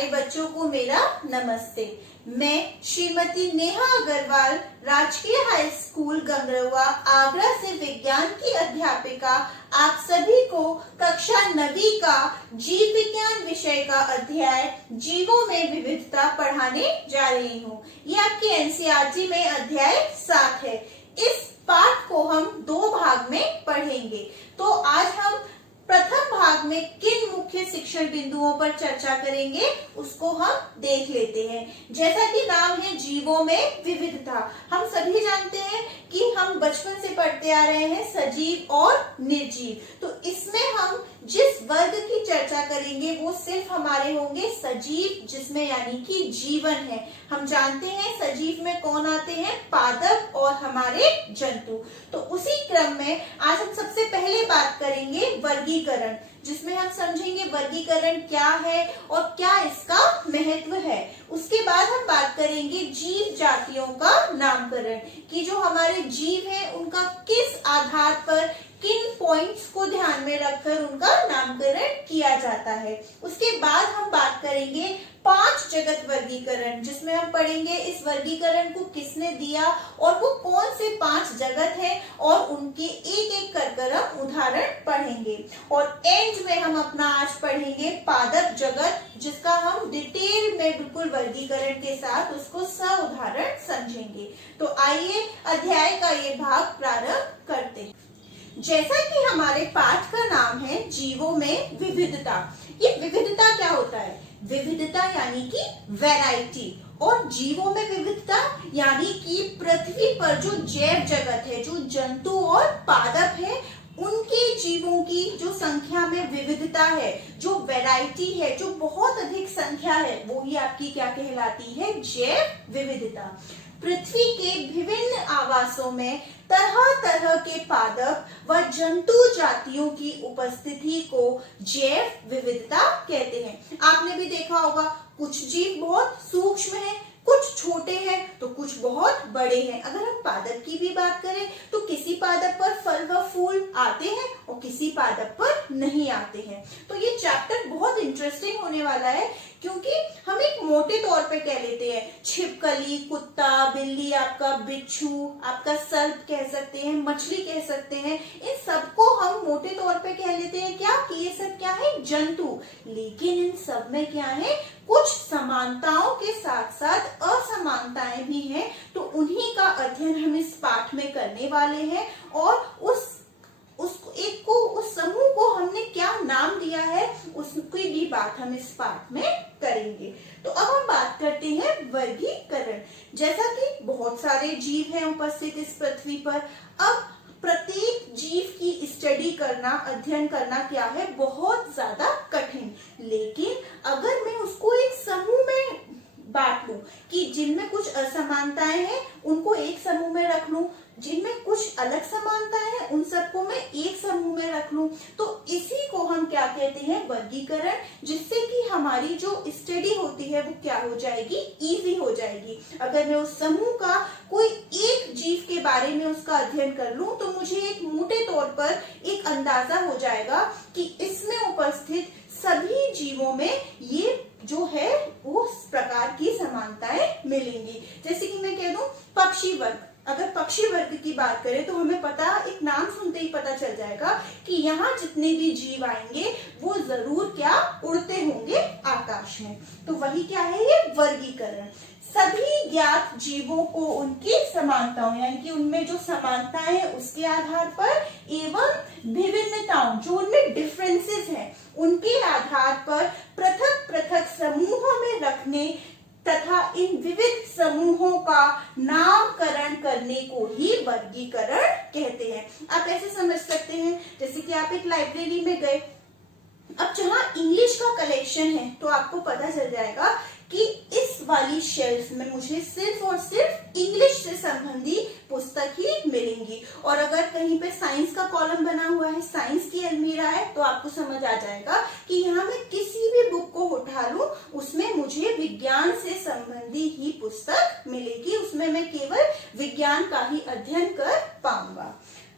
सारे बच्चों को मेरा नमस्ते। मैं श्रीमती नेहा अग्रवाल राजकीय हाई स्कूल गंगरवा आगरा से विज्ञान की अध्यापिका आप सभी को कक्षा 9वीं का जीव विज्ञान विषय का अध्याय जीवों में विविधता पढ़ाने जा रही हूँ। ये आपके एनसीईआरटी में अध्याय 7 है। इस पाठ को हम 2 भाग में पढ़ेंगे। तो आज हम प्रथम भाग में किन मुख्य शिक्षण बिंदुओं पर चर्चा करेंगे उसको हम देख लेते हैं। जैसा कि नाम है जीवों में विविधता, हम सभी जानते हैं कि हम बचपन से पढ़ते आ रहे हैं सजीव और निर्जीव। तो इसमें हम जिस वर्ग की चर्चा करेंगे वो सिर्फ हमारे होंगे सजीव, जिसमें यानी कि जीवन है। हम जानते हैं सजीव में कौन आते हैं, पादप और हमारे जंतु। तो उसी क्रम में आज हम सबसे पहले बात करेंगे वर्गीकरण, जिसमें हम समझेंगे वर्गीकरण क्या है और क्या इसका महत्व है। उसके बाद हम बात करेंगे जीव जातियों का नामकरण, कि जो हमारे जीव हैं उनका किस आधार पर किन पॉइंट्स को ध्यान में रखकर उनका नामकरण किया जाता है। उसके बाद हम बात करेंगे 5 जगत वर्गीकरण, जिसमें हम पढ़ेंगे इस वर्गीकरण को किसने दिया और वो कौन से 5 जगत हैं और उनके एक एक कर हम उदाहरण पढ़ेंगे। और एंड में हम अपना आज पढ़ेंगे पादप जगत, जिसका हम डिटेल में बिल्कुल वर्गीकरण के साथ उसको सउदाहरण समझेंगे। तो आइए अध्याय का ये भाग प्रारंभ करते हैं। जैसा कि हमारे पाठ का नाम है जीवों में विविधता। ये विविधता क्या होता है? विविधता यानी कि वैरायटी, और जीवों में विविधता यानी कि पृथ्वी पर जो जैव जगत है, जो जंतु और पादप है, उनके जीवों की जो संख्या में विविधता है, जो वैरायटी है, जो बहुत अधिक संख्या है, वो ही आपकी क्या कहलाती है? जैव विविधता। पृथ्वी के विभिन्न आवासों में तरह तरह के पादप व जंतु जातियों की उपस्थिति को जैव विविधता कहते हैं। आपने भी देखा होगा कुछ जीव बहुत सूक्ष्म हैं, कुछ छोटे हैं तो कुछ बहुत बड़े हैं। अगर हम पादप की भी बात करें तो किसी पादप पर फल व फूल आते हैं और किसी पादप पर नहीं आते हैं। तो ये चैप्टर बहुत इंटरेस्टिंग होने वाला है, क्योंकि हम एक मोटे तौर पे कह लेते हैं छिपकली, कुत्ता, बिल्ली, आपका बिच्छू, आपका सर्प कह सकते हैं, मछली कह सकते हैं, इन सबको हम मोटे तौर पे कह लेते हैं क्या कि ये सब क्या है? जंतु। लेकिन इन सब में क्या है? कुछ समानताओं के साथ साथ असमानताएं भी हैं। तो उन्हीं का अध्ययन हम इस पाठ में करने वाले हैं, और उस समूह को हमने क्या नाम दिया है उसकी भी बात हम इस पाठ में करेंगे। तो अब हम बात करते हैं वर्गीकरण। जैसा कि बहुत सारे जीव हैं उपस्थित इस पृथ्वी पर, अब प्रत्येक जीव की स्टडी करना, अध्ययन करना क्या है? बहुत ज्यादा कठिन। लेकिन अगर मैं उसको एक समूह में बांट लूं कि जिनमें कुछ असमानताएं हैं उनको एक समूह में रख लूं, जिनमें कुछ अलग समानताएं हैं उन सबको मैं एक समूह में रख लूं, तो इसी को हम क्या कहते हैं? वर्गीकरण। जिससे कि हमारी जो स्टडी होती है वो क्या हो जाएगी? इजी हो जाएगी। अगर मैं उस समूह का कोई एक जीव के बारे में उसका अध्ययन कर लूं तो मुझे एक मोटे तौर पर एक अंदाजा हो जाएगा कि इसमें उपस्थित सभी जीवों में ये जो है उस प्रकार की समानताएं मिलेंगी। जैसे कि मैं कह दूं पक्षी वर्ग, अगर पक्षी वर्ग की बात करें तो हमें पता, एक नाम सुनते ही पता चल जाएगा कि यहाँ जितने भी जीव आएंगे वो जरूर क्या? उड़ते होंगे आकाश में। तो वही क्या है? ये वर्गीकरण। सभी ज्ञात जीवों को उनकी समानताओं यानी कि उनमें जो समानताएं हैं उसके आधार पर एवं विभिन्नताओं जो उनमें डिफरेंसेस हैं उनके आधार पर पृथक पृथक समूहों में रखने तथा इन विविध समूहों का नामकरण करने को ही वर्गीकरण कहते हैं। आप ऐसे समझ सकते हैं जैसे कि आप एक लाइब्रेरी में गए, अब जहां इंग्लिश का कलेक्शन है तो आपको पता चल जाएगा कि इस वाली शेल्फ में मुझे सिर्फ और सिर्फ इंग्लिश से संबंधित पुस्तक ही मिलेंगी, और अगर कहीं पे साइंस का कॉलम बना हुआ है, साइंस की अलमीरा है, तो आपको समझ आ जाएगा कि यहाँ मैं किसी भी बुक को उठा लूं उसमें मुझे विज्ञान से संबंधित ही पुस्तक मिलेगी, उसमें मैं केवल विज्ञान का ही अध्ययन कर पाऊंगा।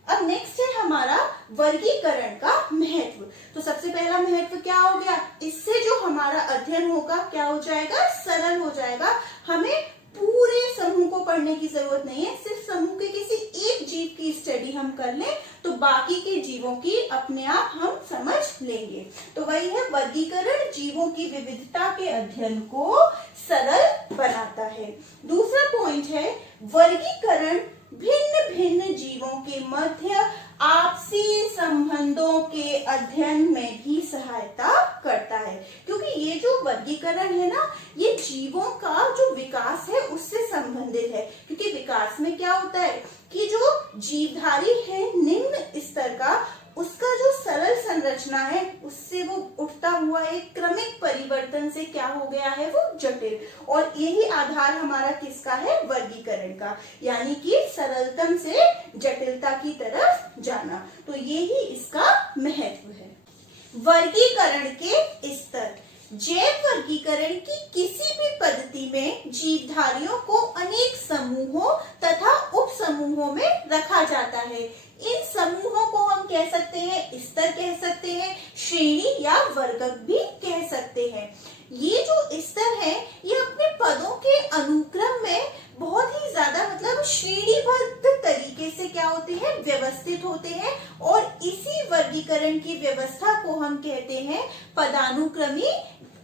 अब नेक्स्ट है हमारा वर्गीकरण का महत्व। तो सबसे पहला महत्व क्या हो गया? इससे जो हमारा अध्ययन अध्ययन होगा क्या हो जाएगा, सरल हो जाएगा। हमें पूरे समूह को पढ़ने की जरूरत नहीं है, सिर्फ समूह के किसी एक जीव की स्टडी हम कर लें तो बाकी के जीवों की अपने आप हम समझ लेंगे। तो वही है वर्गीकरण, जीवों की विविधता के अध्ययन को सरल बनाता है। दूसरा पॉइंट है वर्गीकरण भिन्न भिन्न जीवों के मध्य आपसी संबंधों के अध्ययन में भी सहायता करता है, क्योंकि ये जो वर्गीकरण है ना, ये जीवों का जो विकास है उससे संबंधित है। क्योंकि विकास में क्या होता है कि जो जीवधारी है निम्न स्तर का, उसका जो सरल संरचना है उससे वो उठता हुआ एक क्रमिक परिवर्तन से क्या हो गया है, वो जटिल। और यही आधार हमारा किसका है, वर्गीकरण का, यानी कि सरलतम से जटिलता की तरफ जाना। तो यही इसका महत्व है। वर्गीकरण के स्तर, जैव वर्गीकरण की किसी भी पद्धति में जीवधारियों को अनेक समूहों तथा उप समूहों में रखा जाता है। इन समूहों को हम कह सकते हैं स्तर, कह सकते हैं श्रेणी या वर्ग भी कह सकते हैं। ये जो स्तर है ये अपने पदों के अनुक्रम में बहुत ही ज्यादा मतलब श्रेणीबद्ध तरीके से क्या होते हैं, व्यवस्थित होते हैं। और इसी वर्गीकरण की व्यवस्था को हम कहते हैं पदानुक्रमी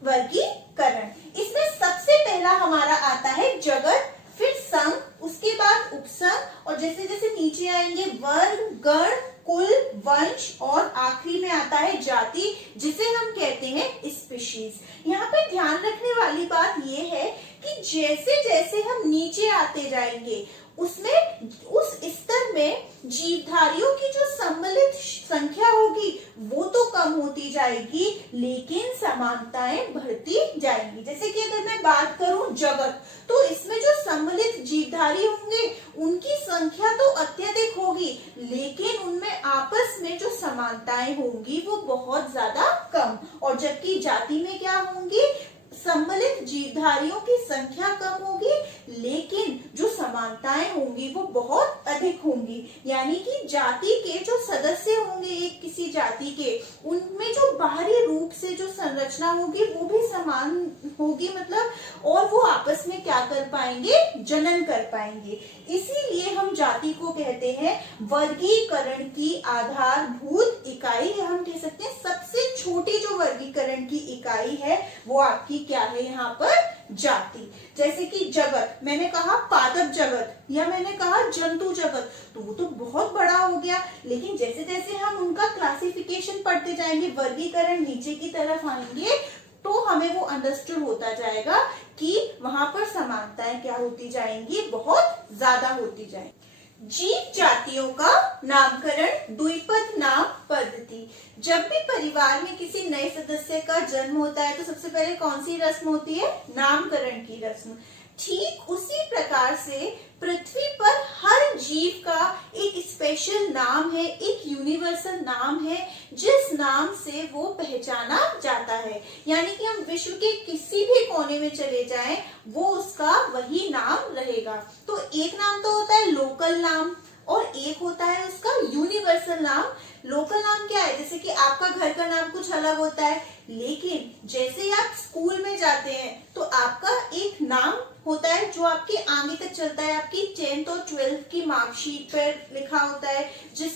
वर्गीकरण। इसमें सबसे पहला हमारा आता है जगत, फिर संघ, उसके बाद उपसंघ, और जैसे जैसे नीचे आएंगे वर्ग, गण, कुल, वंश, और आखिरी में आता है जाति, जिसे हम कहते हैं स्पीशीज। यहाँ पे ध्यान रखने वाली बात ये है कि जैसे जैसे हम नीचे आते जाएंगे उसमें उस स्तर में जीवधारियों की जो सम्मिलित संख्या होगी वो तो कम होती जाएगी, लेकिन समानताएं बढ़ती जाएंगी। जैसे कि अगर मैं बात करूं जगत, तो इसमें जो सम्मिलित जीवधारी होंगे उनकी संख्या तो अत्यधिक होगी, लेकिन उनमें आपस में जो समानताएं होंगी वो बहुत ज्यादा कम। और जबकि जाति में क्या होंगी, सम्मिलित जीवधारियों की संख्या कम होगी, लेकिन जो समानताएं होंगी वो बहुत अधिक होंगी। यानी कि जाति के जो सदस्य होंगे एक किसी जाति के, उनमें जो बाहरी रूप से जो संरचना होगी वो भी समान होगी, मतलब, और वो आपस में क्या कर पाएंगे, जनन कर पाएंगे। इसीलिए हम जाति को कहते हैं वर्गीकरण की आधारभूत इकाई, हम कह सकते हैं सबसे छोटी जो वर्गीकरण की इकाई है वो आपकी क्या है यहाँ पर, जाति। जैसे कि जगत, मैंने कहा पादप जगत या मैंने कहा जंतु जगत, तो वो तो बहुत बड़ा हो गया, लेकिन जैसे जैसे हम उनका क्लासिफिकेशन पढ़ते जाएंगे, वर्गीकरण नीचे की तरफ आएंगे, तो हमें वो अंडरस्टूड होता जाएगा कि वहां पर समानताएं क्या होती जाएंगी, बहुत ज्यादा होती जाएंगी। जीव जातियों का नामकरण द्विपद नाम पद्धति। जब भी परिवार में किसी नए सदस्य का जन्म होता है तो सबसे पहले कौन सी रस्म होती है, नामकरण की रस्म। ठीक उसी प्रकार से पृथ्वी पर हर जीव का एक स्पेशल नाम है, एक यूनिवर्सल नाम है जिस नाम से वो पहचाना जाता है। यानी कि हम विश्व के किसी भी कोने में चले जाएं वो उसका वही नाम रहेगा। तो एक नाम तो होता है लोकल नाम और एक होता है उसका यूनिवर्सल नाम। लोकल नाम क्या है, जैसे कि आपका घर का नाम कुछ अलग होता है, लेकिन जैसे ही आप स्कूल में जाते हैं तो आपका एक नाम होता है जो आपके आगे तक चलता है, आपकी 10th और 12th की मार्कशीट पर लिखा होता है, जिस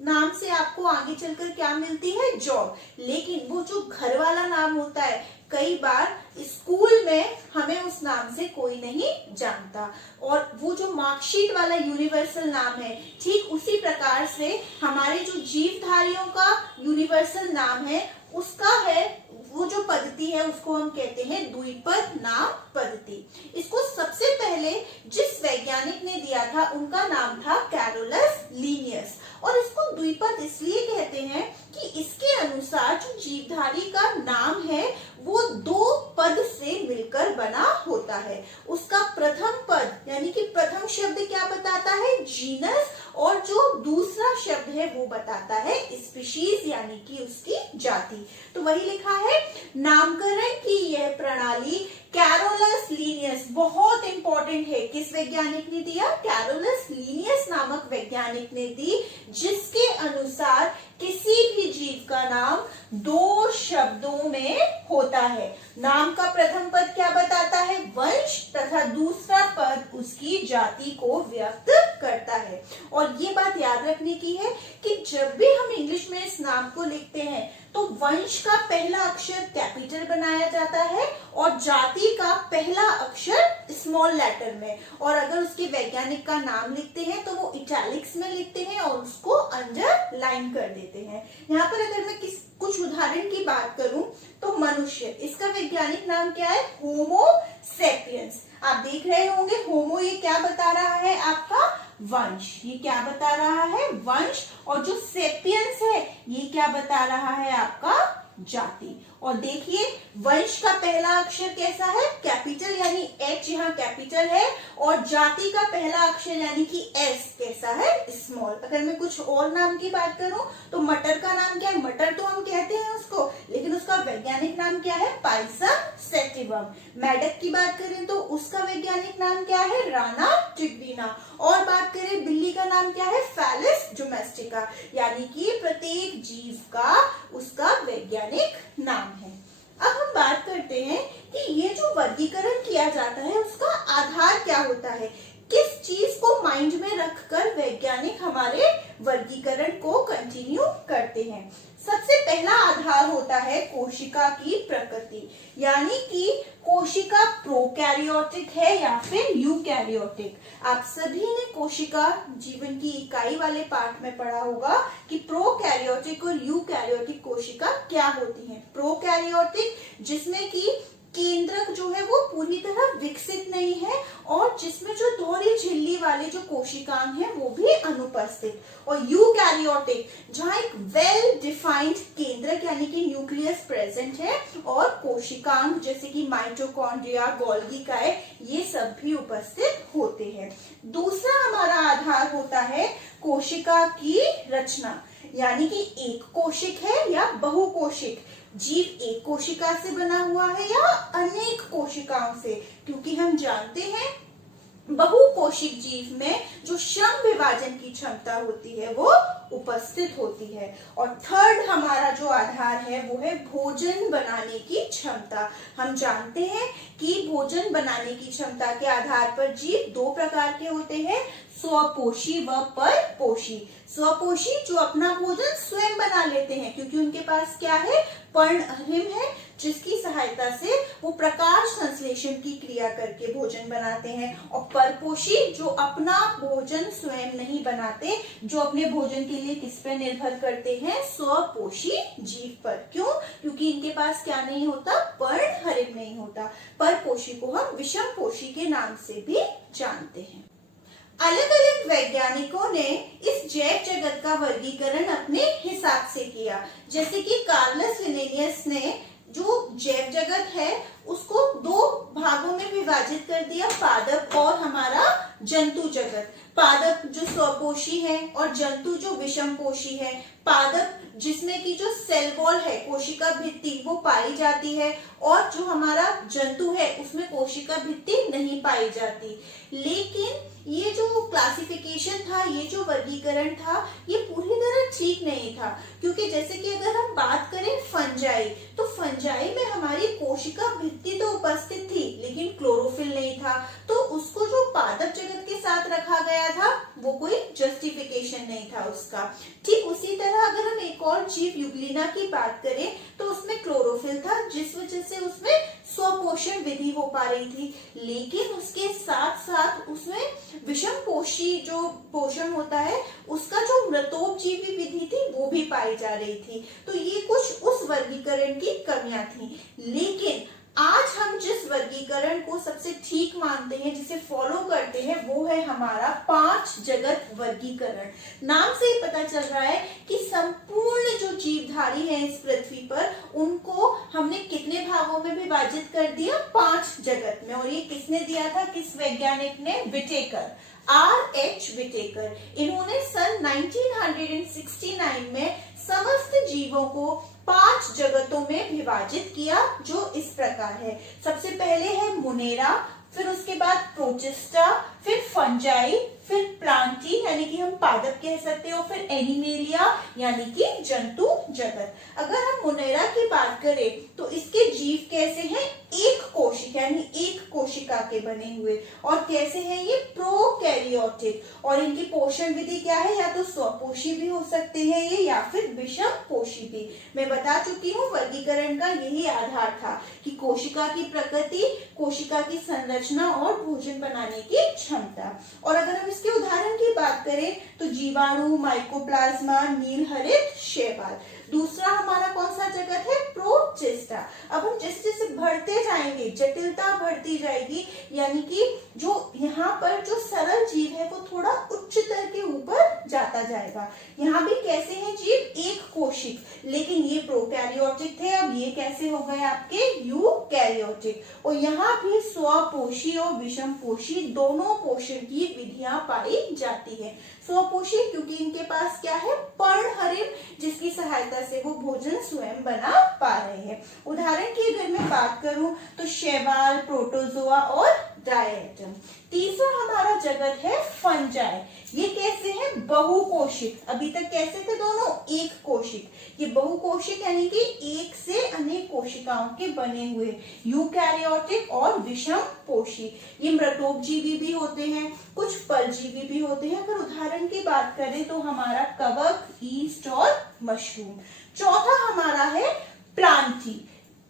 नाम से आपको आगे चलकर क्या मिलती है, जॉब। लेकिन वो जो घर वाला नाम होता है, कई बार स्कूल में हमें उस नाम से कोई नहीं जानता, और वो जो मार्कशीट वाला यूनिवर्सल नाम है, ठीक उसी प्रकार से हमारे जो जीवधारियों का यूनिवर्सल नाम है उसका है, वो जो पद्धति है उसको हम कहते हैं द्विपद नाम पद्धति। इसको सबसे पहले जिस वैज्ञानिक ने दिया था उनका नाम था कैरोलस लीनियस, और इसको द्विपद इसलिए कहते हैं कि इसके अनुसार जो जीवधारी का नाम है वो दो पद से मिलकर बना होता है। उसका प्रथम पद यानी कि प्रथम शब्द क्या बताता है, जीनस, और जो दूसरा शब्द है वो बताता है स्पीशीज यानी कि उसकी जाति। तो वही लिखा है, नामकरण की यह प्रणाली कैरोलस लीनियस, बहुत इंपॉर्टेंट है, किस वैज्ञानिक ने दिया, कैरोलस लीनियस नामक वैज्ञानिक ने दी, जिसके अनुसार किसी भी जीव का नाम दो शब्दों में होता है। नाम का प्रथम पद क्या बताता है? वंश, तथा दूसरा पद उसकी जाति को व्यक्त करता है। और ये बात याद रखने की है कि जब भी हम इंग्लिश में इस नाम को लिखते हैं तो वंश का पहला अक्षर कैपिटल बनाया जाता है और जाति का पहला अक्षर स्मॉल लेटर में, और अगर उसके वैज्ञानिक का नाम लिखते हैं तो वो इटैलिक्स में लिखते हैं और उसको अंडरलाइन कर देते हैं। यहाँ पर अगर मैं कुछ उदाहरण की बात करूं तो मनुष्य, इसका वैज्ञानिक नाम क्या है? होमो सेपियंस। आप देख रहे होंगे होमो ये क्या बता रहा है? आपका वंश। ये क्या बता रहा है? वंश। और जो सेपियंस है ये क्या बता रहा है? आपका जाति। और देखिए वंश का पहला अक्षर कैसा है? कैपिटल, यानी एच यहाँ कैपिटल है, और जाति का पहला अक्षर यानी कि एस कैसा है? स्मॉल। अगर मैं कुछ और नाम की बात करूं तो मटर का नाम क्या है? मटर तो हम कहते हैं उसको, लेकिन उसका वैज्ञानिक नाम क्या है? Pisum sativum. मेढक की बात करें तो उसका वैज्ञानिक नाम क्या है? राना टिग्रिना। और बात करें बिल्ली का नाम क्या है? Felis domestica. यानी कि प्रत्येक जीव का उसका वैज्ञानिक नाम है। अब हम बात करते हैं कि ये जो वर्गीकरण किया जाता है उसका आधार क्या होता है? किस चीज को माइंड में रखकर वैज्ञानिक हमारे वर्गीकरण को कंटिन्यू करते हैं? सबसे पहला आधार होता है कोशिका की प्रकृति, यानी कि कोशिका प्रोकैरियोटिक है या फिर यूकैरियोटिक। आप सभी ने कोशिका जीवन की इकाई वाले पाठ में पढ़ा होगा कि प्रोकैरियोटिक और यूकैरियोटिक कोशिका क्या होती हैं। प्रोकैरियोटिक जिसमें कि केंद्रक जो है वो पूरी तरह विकसित नहीं है और जिसमें जो दोहरी झिल्ली वाले जो कोशिकांग हैं वो भी अनुपस्थित, और यूकैरियोटिक जहां एक वेल डिफाइंड केंद्रक यानी कि न्यूक्लियस प्रेजेंट है और कोशिकांग जैसे कि माइटोकॉन्ड्रिया, गोल्गी काय, ये सब भी उपस्थित होते हैं। दूसरा हमारा आधार होता है कोशिका की रचना, यानी कि एक कोशिक है या बहुकोशिक। जीव एक कोशिका से बना हुआ है या अनेक कोशिकाओं से, क्योंकि हम जानते हैं बहुकोशिक जीव में जो श्रम विभाजन की क्षमता होती है वो उपस्थित होती है। और थर्ड हमारा जो आधार है वो है भोजन बनाने की क्षमता। हम जानते हैं कि भोजन बनाने की क्षमता के आधार पर जीव दो प्रकार के होते हैं, स्वपोषी व परपोषी। स्वपोषी जो अपना भोजन स्वयं बना लेते हैं क्योंकि उनके पास क्या है? पर्णहिम है, जिसकी सहायता से वो प्रकाश संश्लेषण की क्रिया करके भोजन बनाते हैं। और परपोषी जो अपना भोजन स्वयं नहीं बनाते, जो अपने भोजन के लिए किस पर निर्भर करते हैं? स्वपोषी जीव पर। क्यों? क्योंकि इनके पास क्या नहीं होता? पर्णहरिम नहीं होता। परपोषी को हम विषमपोषी के नाम से भी जानते हैं। अलग अलग वैज्ञानिकों ने इस जैव जगत का वर्गीकरण अपने हिसाब से किया। जैसे कि कार्लस लिनेनियस ने जो जैव जगत है उसको दो भागों में विभाजित कर दिया, पादप और हमारा जंतु जगत। पादप जो स्वपोषी है और जंतु जो विषमपोषी है। पादप जिसमें की जो सेल वॉल है, कोशिका भित्ति, वो पाई जाती है, और जो हमारा जंतु है उसमें कोशिका भित्ति नहीं पाई जाती। लेकिन ये जो क्लासिफिकेशन था, ये जो वर्गीकरण था, ये पूरी तरह ठीक नहीं था, क्योंकि जैसे कि अगर हम बात करें फंजाई, तो फंजाई में हमारी कोशिका भित्ति तो उपस्थित थी लेकिन क्लोरोफिल नहीं था, तो उसको जो पादप जगत के साथ रखा गया था वो कोई जस्टिफिकेशन नहीं था उसका। ठीक उसी तरह अगर हम एक और जीव यूग्लिना की बात करें तो उसमें क्लोरोफिल था, जिस वजह से उसमें स्वपोषण विधि हो पा रही थी, लेकिन उसके साथ साथ उसमें विषमपोषी जो पोषण होता है उसका जो मृतोपजीवी विधि थी वो भी पाई जा रही थी। तो ये कुछ उस वर्गीकरण की कमियां थी। लेकिन आज हम जिस वर्गीकरण को सबसे ठीक मानते हैं, जिसे फॉलो करते हैं, वो है हमारा 5 जगत वर्गीकरण। नाम से ही पता चल रहा है कि संपूर्ण जो जीवधारी हैं इस पृथ्वी पर, उनको हमने कितने भागों में विभाजित कर दिया? 5 जगत में। और ये किसने दिया था? किस वैज्ञानिक ने? Whittaker, R.H. विटेकर। इन्होंने सन 1969 में समस्त जीवों को 5 जगतों में विभाजित किया, जो इस प्रकार है। सबसे पहले है मुनेरा, फिर उसके बाद प्रोटिस्टा, फिर फंजाई, फिर प्लांटी यानी कि हम पादप कह सकते हैं, और फिर एनिमेलिया यानी कि जंतु जगत। अगर हम मुनेरा की बात करें तो इसके जीव कैसे हैं, एक कोशिक यानी एक कोशिका के बने हुए, और कैसे हैं ये, प्रोकैरियोटिक। और इनकी पोषण विधि क्या है, या तो स्वपोषी भी हो सकते हैं ये, या फिर विषम पोषी भी। मैं बता चुकी हूँ वर्गीकरण का यही आधार था कि कोशिका की प्रकृति, कोशिका की संरचना और भोजन बनाने की क्षमता। और अगर हम इसके उदाहरण की बात करें तो जीवाणु, माइकोप्लाज्मा, नील हरित, शैवाल। दूसरा हमारा कौन सा जगत है, प्रोटिस्टा। अब हम जैसे जैसे बढ़ते जाएंगे जटिलता बढ़ती जाएगी, यानी कि जो यहाँ पर जो सरल जीव है वो थोड़ा उच्च स्तर के ऊपर जाता जाएगा। यहाँ भी कैसे हैं जीव, एक कोशिक, लेकिन ये प्रोकैरियोटिक थे, अब ये कैसे हो गए आपके यूकैरियोटिक। और यहाँ भी स्वपोषी और विषम पोषी दोनों पोषण की विधियां पाई जाती है। स्वपोषी क्योंकि इनके पास क्या है, पर्णहरिम, जिसकी सहायता से वो भोजन स्वयं बना पा रहे हैं। उदाहरण की अगर मैं बात करूं तो शैवाल, प्रोटोजोआ और डायटम। तीसरा हमारा जगत है फंजाई। ये कैसे हैं, बहुकोशिक। अभी तक कैसे थे दोनों, एक कोशिक। ये बहुकोशिक यानी कि एक से अनेक कोशिकाओं के बने हुए, यूकैरियोटिक और विषम पोषी। ये मृतोपजीवी भी होते हैं, कुछ परजीवी भी होते हैं। अगर उदाहरण की बात करें तो हमारा कवक, ईस्ट और मशरूम। चौथा हमारा है प्लांटी।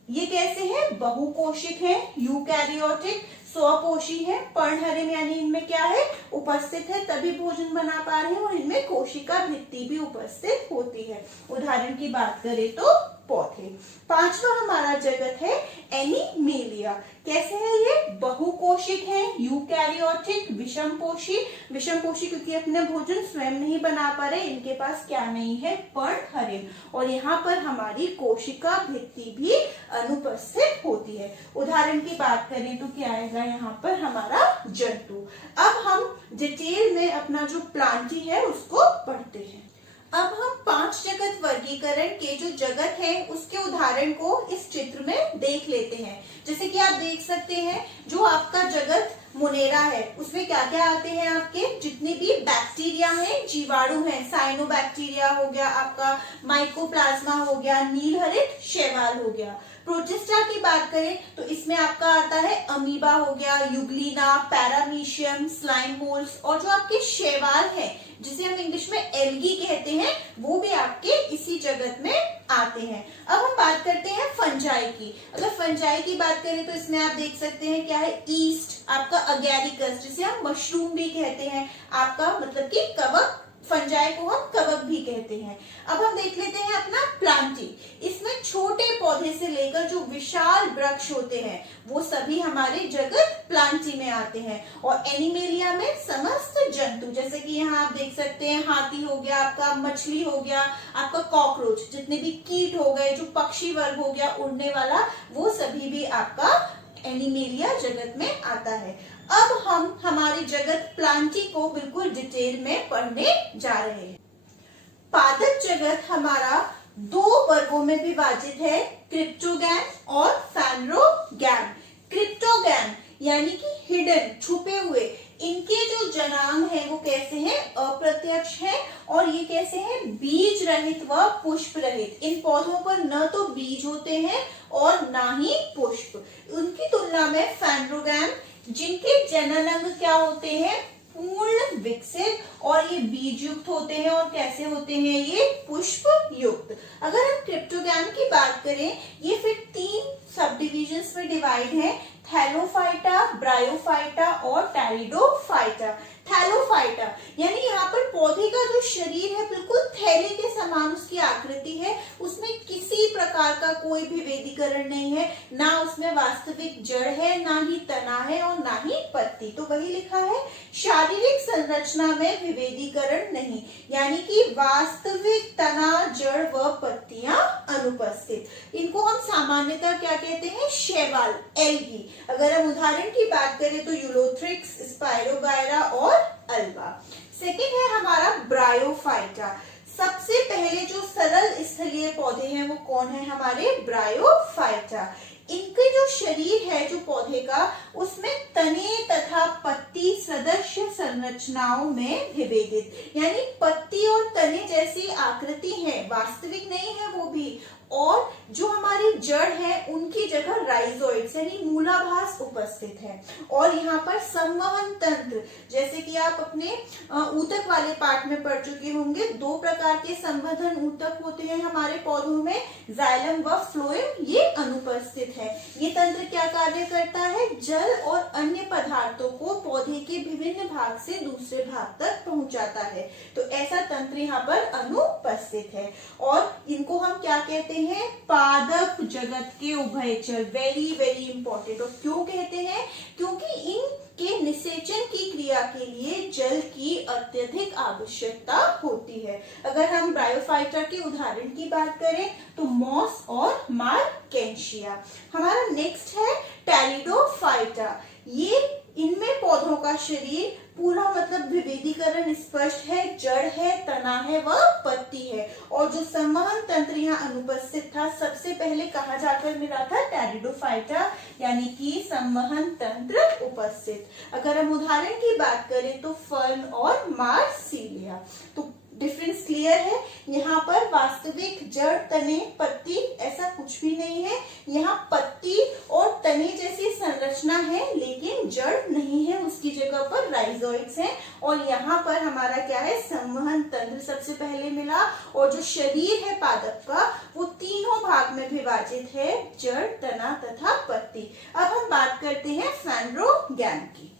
ये कैसे हैं, बहुकोशिक हैं, यूकैरियोटिक, स्वपोषी है, पर्णहरिम यानी इनमें क्या है, उपस्थित है तभी भोजन बना पा रहे हैं, और इनमें कोशिका भित्ति भी उपस्थित होती है। उदाहरण की बात करें तो पौधे। पांचवा हमारा जगत है एनिमेलिया। कैसे है ये, बहुकोशिक है, यूकैरियोटिक, विषमपोषी। विषमपोषी क्योंकि अपने भोजन स्वयं नहीं बना पा रहे, इनके पास क्या नहीं है, पर्णहरिम। और यहाँ पर हमारी कोशिका भित्ति भी अनुपस्थित होती है। उदाहरण की बात करें तो क्या आएगा यहाँ पर, हमारा जंतु। अब हम डिटेल में अपना जो प्लांटी है उसको पढ़ते हैं। अब हम 5 जगत वर्गीकरण के जो जगत है उसके उदाहरण को इस चित्र में देख लेते हैं। जैसे कि आप देख सकते हैं जो आपका जगत मुनेरा है उसमें क्या क्या आते हैं, आपके जितने भी बैक्टीरिया हैं, जीवाणु हैं, साइनोबैक्टीरिया हो गया आपका, माइकोप्लाज्मा हो गया, नील हरित शैवाल हो गया। प्रोटिस्टा की बात करें तो इसमें आपका आता है अमीबा हो गया, युग्लिना, पैरामीशियम, स्लाइम मोल्ड्स, और जो आपके शैवाल हैं जिसे हम इंग्लिश में एल्गी कहते हैं वो भी आपके इसी जगत में आते हैं। अब हम बात करते हैं फंजाई की। अगर फंजाई की बात करें तो इसमें आप देख सकते हैं क्या है, ईस्ट, आपका अगैरिकस जिसे हम मशरूम भी कहते हैं, आपका मतलब कि कवक, फंजाई को हम कवक भी कहते हैं। अब हम देख लेते हैं अपना प्लांटी। इसमें छोटे पौधे से लेकर जो विशाल वृक्ष होते हैं वो सभी हमारे जगत प्लांटी में आते हैं। और एनिमेलिया में समस्त जंतु, जैसे कि यहाँ आप देख सकते हैं हाथी हो गया आपका, मछली हो गया आपका, कॉकरोच, जितने भी कीट हो गए, जो पक्षी वर्ग हो गया उड़ने वाला, वो सभी भी आपका एनिमेलिया जगत में आता है। अब हम हमारे जगत प्लांटी को बिल्कुल डिटेल में पढ़ने जा रहे हैं। पादप जगत हमारा 2 वर्गों में विभाजित है, क्रिप्टोगैम और फैनरोगैम। क्रिप्टोगैम यानी कि हिडन, छुपे हुए, इनके जो जनांग हैं वो कैसे हैं, अप्रत्यक्ष हैं, और ये कैसे हैं, बीज रहित व पुष्प रहित। इन पौधों पर न तो बीज होते हैं और ना ही पुष्प। उनकी तुलना में फैनरोगैम जिनके जननांग क्या होते हैं, पूर्ण विकसित, और ये बीज युक्त होते हैं, और कैसे होते हैं, ये पुष्प युक्त। अगर हम क्रिप्टोगैम की बात करें, ये फिर 3 सब डिविजन्स में डिवाइड है, थैलोफाइटा, ब्रायोफाइटा और टेरिडोफाइटा। थैलोफाइटा यानी यहाँ पर पौधे का जो शरीर है बिल्कुल थैले के समान उसकी आकृति है, उसमें किसी प्रकार का कोई भी विभेदीकरण नहीं है, ना उसमें वास्तविक जड़ है, ना ही तना है और ना ही पत्ती। तो वही लिखा है, शारीरिक संरचना में विभेदीकरण नहीं, यानी कि वास्तविक तना, जड़ व पत्तियां अनुपस्थित। इनको हम सामान्यतः क्या कहते हैं, शैवाल, एल्गी। अगर हम उदाहरण की बात करें तो यूलोथ्रिक्स, स्पाइरोगायरा और अल्वा। सेकेंड है हमारा ब्रायोफाइटा। सबसे पहले जो सरल स्थलीय पौधे हैं वो कौन है, हमारे ब्रायोफाइटा। इनके जो शरीर है जो पौधे का, उसमें तने तथा पत्ती सदस्य संरचनाओं में विभेदित, यानी पत्ती और तने जैसी आकृति है, वास्तविक नहीं है वो भी, और जो हमारी जड़ है उनकी जगह राइजोइड्स यानी मूलाभास उपस्थित है। और यहाँ पर संवहन तंत्र, जैसे कि आप अपने ऊतक वाले पाठ में पढ़ चुके होंगे, दो प्रकार के संवर्धन ऊतक होते हैं हमारे पौधों में, जाइलम व फ्लोएम, ये अनुपस्थित है। ये तंत्र क्या कार्य करता है? जल और अन्य पदार्थों को पौधे के विभिन्न भाग से दूसरे भाग तक पहुंचाता है। तो ऐसा तंत्र यहाँ पर अनुपस्थित है। और इनको हम क्या कहते हैं? पादप जगत के उभयचर। Very very important. और क्यों कहते हैं? क्योंकि इनके निषेचन की क्रिया के लिए जल की अत्यधिक आवश्यकता होती है। अगर हम ब्रायोफाइटा के उदाहरण की बात करें तो मॉस और मार्केंशिया। हमारा नेक्स्ट है टेरिडोफाइटा। ये इनमें पौधों का शरीर पूरा मतलब विभेदीकरण स्पष्ट है, जड़ है, तना है व पत्ती है। और जो संवहन तंत्र यहाँ अनुपस्थित था, सबसे पहले कहाँ जाकर मिला था? टेरिडोफाइटा, यानी कि संवहन तंत्र उपस्थित। अगर हम उदाहरण की बात करें तो फर्न और मार्सिलिया। तो डिफरेंस क्लियर है? यहाँ पर वास्तविक जड़, तने, पत्ती ऐसा कुछ भी नहीं है। यहाँ पत्ती और तने जैसी संरचना है लेकिन जड़ नहीं है, उसकी जगह पर राइजोइड्स हैं। और यहाँ पर हमारा क्या है? संवहन तंत्र सबसे पहले मिला। और जो शरीर है पादप का वो तीनों भाग में विभाजित है, जड़, तना तथा पत्ती। अब हम बात करते हैं फेनरोगैम की।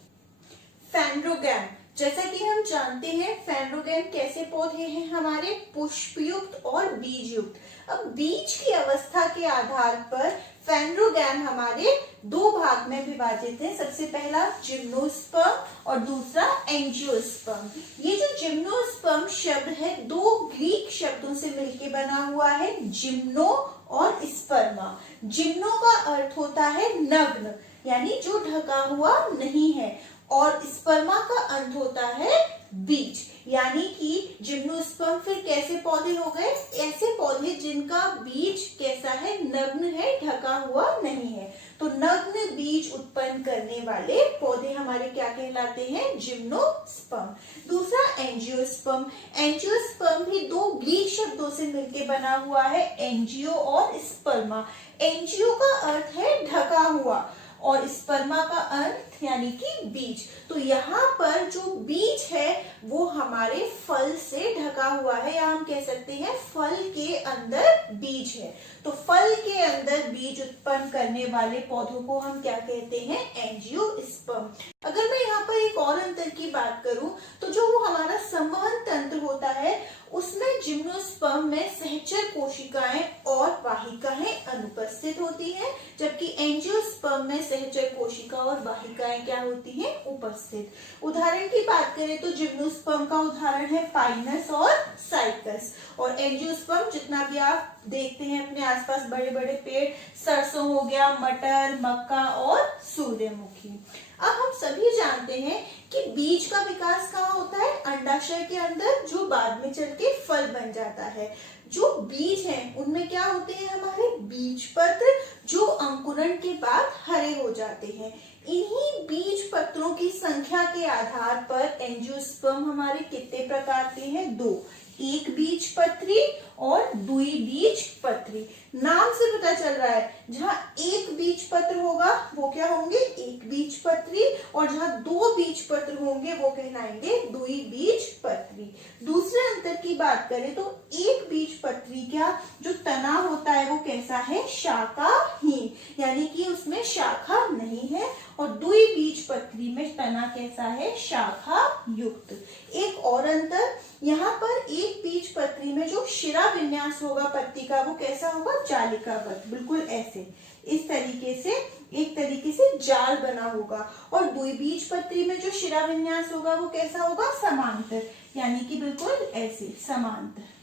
फेनरोगैम, जैसा कि हम जानते हैं फेनरोगैम कैसे पौधे हैं? हमारे पुष्पयुक्त और बीजयुक्त। अब बीज की अवस्था के आधार पर फेनरोगैम हमारे दो भाग में विभाजित है। सबसे पहला जिम्नोस्पर्म और दूसरा एंजियोस्पर्म। ये जो जिम्नोस्पर्म शब्द है दो ग्रीक शब्दों से मिलकर बना हुआ है, जिम्नो और स्पर्मा। जिम्नो का अर्थ होता है नग्न, यानी जो ढका हुआ नहीं है, और स्पर्मा का अर्थ होता है बीज, यानी कि जिम्नोस्पर्म फिर कैसे पौधे हो गए? ऐसे पौधे जिनका बीज कैसा है? नग्न है, ढका हुआ नहीं है। तो नग्न बीज उत्पन्न करने वाले पौधे हमारे क्या कहलाते हैं? जिम्नोस्पर्म। दूसरा एंजियोस्पर्म। एंजियोस्पर्म भी दो ग्रीक शब्दों से मिलकर बना हुआ है, एंजियो और स्पर्मा। एंजियो का अर्थ है ढका हुआ और स्पर्मा का अर्थ यानी कि बीज। तो यहाँ पर जो बीज है वो हमारे फल से ढका हुआ है, या हम कह सकते हैं फल के अंदर बीज है। तो फल के अंदर बीज उत्पन्न करने वाले पौधों को हम क्या कहते हैं? एंजियोस्पर्म। अगर मैं यहाँ पर एक और अंतर की बात करूं तो जो वो हमारा संवहन तंत्र होता है उसमें जिम्नोस्पर्म में सहचर कोशिकाएं और वाहिकाएं अनुपस्थित होती हैं, जबकि एंजियोस्पर्म में सहचर कोशिका और वाहिकाएं क्या होती हैं? उपस्थित। उदाहरण की बात करें तो जिम्नोस्पर्म का उदाहरण है पाइनस और साइकस। और एंजियोस्पर्म जितना भी आप देखते हैं अपने आसपास बड़े बड़े पेड़, सरसों हो गया, मटर, मक्का और सूर्यमुखी। अब हम सभी जानते हैं कि बीज का विकास कहाँ होता है? अंडाशय के अंदर, जो बाद में चल के फल बन जाता है। जो बीज हैं उनमें क्या होते हैं? हमारे बीज पत्र, जो अंकुरण के बाद हरे हो जाते हैं। इन्हीं बीज पत्रों की संख्या के आधार पर एंजियोस्पर्म हमारे कितने प्रकार के हैं? दो, एक बीज पत्री और द्विबीज पत्री। नाम से पता चल रहा है जहाँ एक बीज पत्र होगा वो क्या होंगे? एक बीज पत्री, और जहाँ दो बीज पत्र होंगे वो कहलाएंगे द्विबीज पत्री। दूसरे अंतर की बात करें तो एक बीज पत्री क्या जो तना होता है वो कैसा है? शाखाहीन, यानी कि उसमें शाखा नहीं है। और द्विबीज पत्री में तना कैसा है? शाखा युक्त। एक और अंतर, यहाँ पर एक बीज पत्री में जो शिरा विन्यास होगा पत्ती का वो कैसा होगा? जालिकाबद्ध, बिल्कुल ऐसे, इस तरीके से, एक तरीके से जाल बना होगा। और द्विबीज पत्री में जो शिरा विन्यास होगा वो कैसा होगा? समांतर, यानी कि बिल्कुल ऐसे समांतर।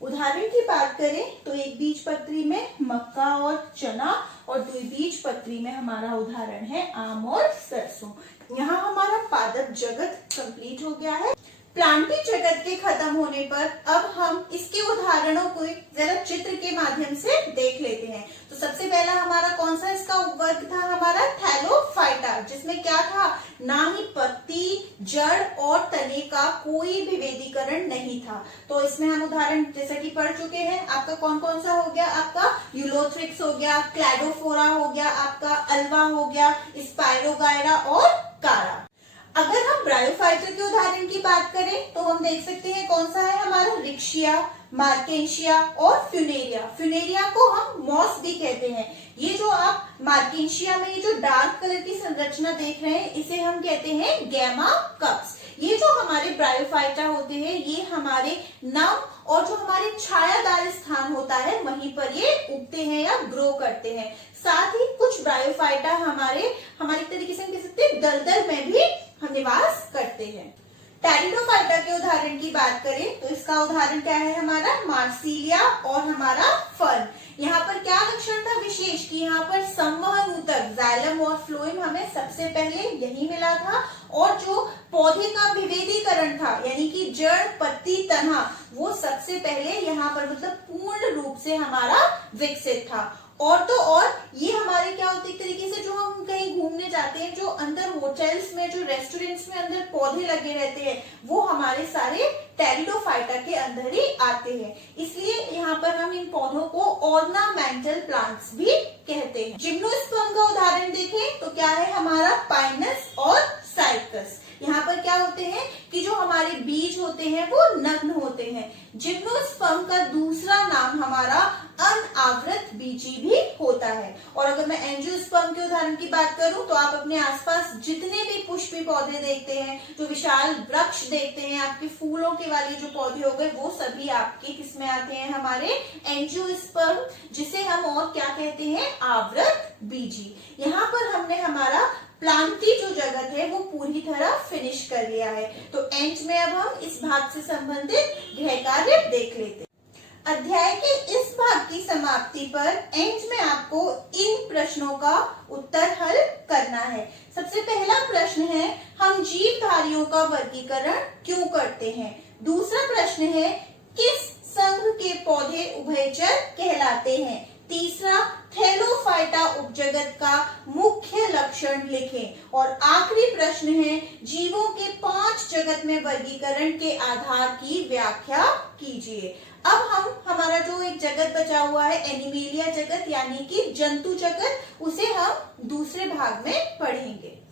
उदाहरण की बात करें तो एक बीज पत्री में मक्का और चना, और द्विबीज पत्री में हमारा उदाहरण है आम और सरसों। यहाँ हमारा पादप जगत कंप्लीट हो गया है। प्लांटी जगत के खत्म होने पर अब हम इसके उदाहरणों को जरा चित्र के माध्यम से देख लेते हैं। तो सबसे पहला हमारा कौन सा इसका उपवर्ग था हमारा? थैलोफाइटा, जिसमें क्या था? ना ही पत्ती, जड़ और तने का कोई भी वेदीकरण नहीं था। तो इसमें हम उदाहरण जैसा कि पढ़ चुके हैं। आपका कौन कौन सा हो गया? आपका यूलोथ्रिक्स हो गया, क्लैडोफोरा हो गया, आपका अल्वा हो गया, स्पाइरोगायरा और कारा। अगर हम ब्रायोफाइटा के उदाहरण की बात करें तो हम देख सकते हैं कौन सा है हमारा? रिक्शिया, मार्केंशिया और फ्यूनेरिया। फ्यूनेरिया को हम मॉस भी कहते हैं। ये जो आप मार्केंशिया में ये जो डार्क कलर की संरचना देख रहे हैं, इसे हम कहते हैं गैमा कप्स। ये जो हमारे ब्रायोफाइटा होते हैं, ये हमारे नम और जो हमारे छायादार स्थान होता है वहीं पर ये उगते हैं या ग्रो करते हैं। साथ ही कुछ ब्रायोफाइटा हमारे तरीके से हम कह सकते हैं दलदल में भी निवास करते हैं। टेरिडोफाइटा के उदाहरण की बात करें तो इसका उदाहरण क्या है हमारा? मार्सिलिया और हमारा फर्न। यहाँ पर क्या लक्षण था विशेष कि यहाँ पर संवहन ऊतक जाइलम और फ्लोएम हमें सबसे पहले यही मिला था, और जो पौधे का विभेदीकरण था यानी कि जड़, पत्ती, तना, वो सबसे पहले यहाँ पर मतलब पूर्ण रूप से हमारा विकसित था। और तो और ये हमारे क्या होते हैं, एक तरीके से जो हम कहीं घूमने जाते हैं, जो अंदर होटल्स में, जो रेस्टोरेंट्स में अंदर पौधे लगे रहते हैं, वो हमारे सारे टेरिडोफाइटा के अंदर ही आते हैं। इसलिए यहाँ पर हम इन पौधों को ऑर्नामेंटल प्लांट्स भी कहते हैं। जिम्नोस्पर्म का उदाहरण देखें तो क्या है हमारा? पाइनस और साइकस। यहाँ पर क्या होते हैं कि जो हमारे बीज होते हैं वो नग्न होते हैं। जिम्नोस्पर्म का दूसरा नाम हमारा अनावृत बीजी भी होता है। और अगर मैं एंजियोस्पर्म के उदाहरण की बात करूं तो आप अपने आसपास जितने भी पुष्पी पौधे देखते हैं, जो विशाल वृक्ष देखते हैं, आपके फूलों के वाले जो पौधे हो गए, वो सभी आपके किसमें आते हैं? हमारे एंजियोस्पर्म, जिसे हम और क्या कहते हैं? आवृत बीजी। यहाँ पर हमने हमारा प्लांटी जो जगत है वो पूरी तरह फिनिश कर लिया है। तो एंड में अब हम इस भाग से संबंधित गृह कार्य देख लेते हैं। अध्याय के इस भाग की समाप्ति पर एंड में आपको इन प्रश्नों का उत्तर हल करना है। सबसे पहला प्रश्न है, हम जीवधारियों का वर्गीकरण क्यों करते हैं? दूसरा प्रश्न है, किस संघ के पौधे उभयचर कहलाते हैं? तीसरा, थैलोफाइटा उपजगत का मुख्य लक्षण लिखें। और आखिरी प्रश्न है, जीवों के 5 जगत में वर्गीकरण के आधार की व्याख्या कीजिए। अब हम हमारा जो एक जगत बचा हुआ है एनिमेलिया जगत यानी कि जंतु जगत, उसे हम दूसरे भाग में पढ़ेंगे।